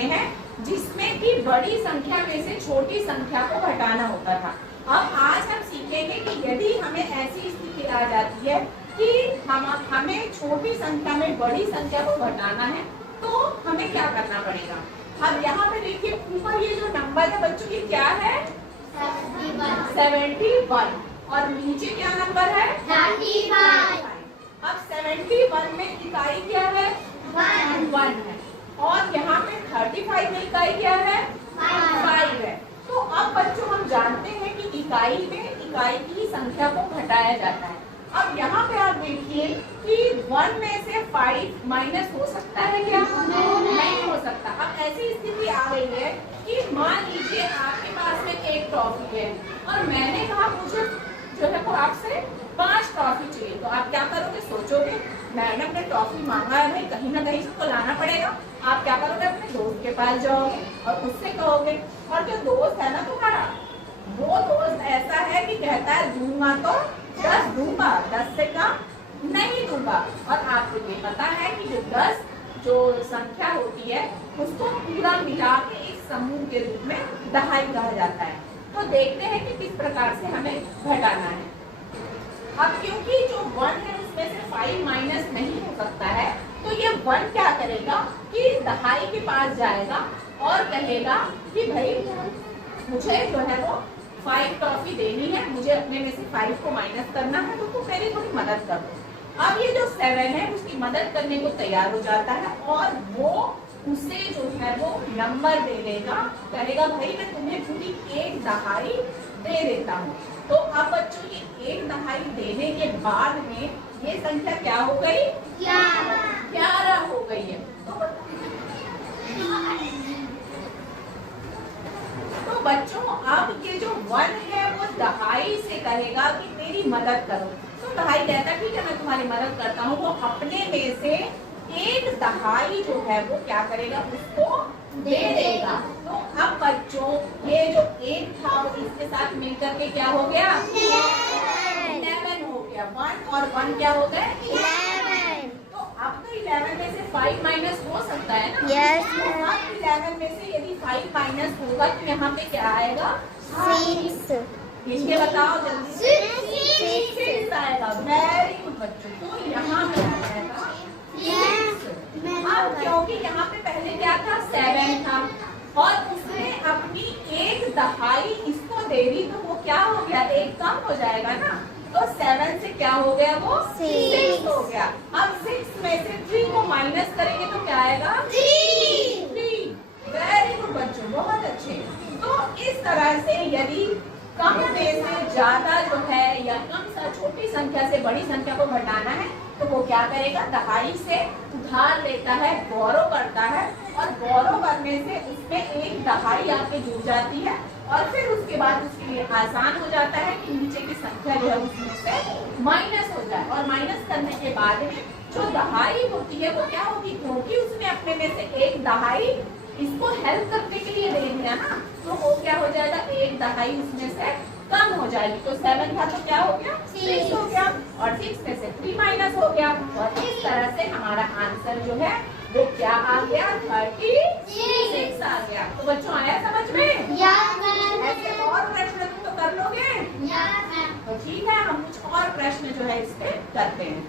होते हैं जिसमें कि बड़ी संख्या में से छोटी संख्या को घटाना होता था। अब आज हम सीखेंगे कि यदि हमें ऐसी स्थिति आ जाती है कि हमें छोटी संख्या में बड़ी संख्या को घटाना है तो हमें क्या करना पड़ेगा। अब यहाँ पे देखिए ऊपर ये जो नंबर है बच्चों ये क्या है 71 और नीचे क्या नंबर है 35। अब 71 में इकाई क्या है 1 है और यहाँ पे 35 में इकाई क्या है 5 है। तो अब बच्चों हम जानते हैं कि इकाई में इकाई की संख्या को घटाया जाता है। अब यहाँ पे आप देखिए कि 1 में से 5 माइनस हो सकता है क्या नहीं हो सकता। अब ऐसी स्थिति आ गई है कि मान लीजिए आपके पास में एक टॉफी है और मैंने कहा मुझे जो है वो आपसे 5 टॉफी चाहिए। तो आप क्या करोगे सोचोगे मैडम ने टॉफी मांगा है भाई कहीं ना कहीं से तो लाना पड़ेगा। आप क्या करोगे अपने दोस्त के पास जाओगे और उससे कहोगे और जो दोस्त है ना तुम्हारा वो दोस्त ऐसा है कि कहता है दूंगा तो 10 दूंगा 10 से कम नहीं दूंगा। और आपको ये पता है कि जो 10 जो संख्या होती है उसको पूरा मिला के एक समूह के रूप में दहाई कहा जाता है। तो देखते हैं कि किस प्रकार से हमें घटाना है। अब क्योंकि जो 1 है उसमें से 5 माइनस नहीं हो सकता है तो ये 1 क्या करेगा कि दहाई के पास जाएगा और कहेगा कि भाई मुझे जो है वो 5 टॉफी देनी है, मुझे अपने में से 5 को माइनस करना है तो तुम मेरी थोड़ी मदद कर दो। अब ये जो 7 है उसकी मदद करने को तैयार हो जाता है और वो उसे जो है वो नंबर दे देगा, कहेगा भाई मैं तुम्हें पूरी 1 दहाई दे देता हूँ। तो अब बच्चों ये 1 दहाई देने के बाद में ये संख्या क्या हो गई 11 हो गई है। तो बच्चों अब ये जो 1 है वो दहाई से कहेगा कि मेरी मदद करो। तो दहाई कहता ठीक है मैं तुम्हारी मदद करता हूँ। वो अपने में से 1 दहाई जो है वो क्या करेगा उसको दे देगा। तो अब बच्चों ये जो 1 था वो इसके साथ मिलकर के क्या हो गया 11 हो गया। 1 और 1 क्या हो गए 11। तो अब तो 11 में से 5 माइनस हो सकता है ना। Yes, तो अब 11 में से यदि 5 माइनस होगा तो यहाँ पे क्या आएगा 6 इनके बताओ जल्दी 6 आएगा। वेरी गुड बच्चों। तो यहाँ पे आएगा 6। अब क्योंकि यहाँ पे पहले क्या था 7 था और उसने अपनी 1 दहाई इसको दे दी तो वो क्या हो गया 1 कम हो जाएगा ना। तो 7 से क्या हो गया वो 6 हो गया। अब 6 में से 3 को माइनस करेंगे तो क्या आएगा 3। वेरी गुड बच्चों बहुत अच्छे। तो इस तरह से यदि कम में से ज्यादा जो है या कम सा छोटी संख्या से बड़ी संख्या को घटाना है तो वो क्या करेगा दहाई से उधार लेता है बोरो करता है और बोरो करने से उसमें 1 दहाई आके जुड़ जाती है और फिर उसके बाद उसके लिए आसान हो जाता है कि नीचे की संख्या जो है उसमें से माइनस हो जाए। और माइनस करने के बाद में जो दहाई होती है वो क्या होगी क्योंकि उसने अपने में से 1 दहाई इसको हेल्प करने के लिए दे दिया ना तो वो क्या हो जाएगा 1 दहाई उसमें से कम हो जाएगी। तो 7 था तो क्या हो गया 6 हो गया और 6 में से 3 माइनस हो गया और इस तरह से हमारा आंसर जो है वो क्या आ गया 36 आ गया। तो बच्चों आया समझ में ऐसे और प्रश्न तो कर लोगे। तो ठीक है हम कुछ और प्रश्न जो है इस पे करते हैं।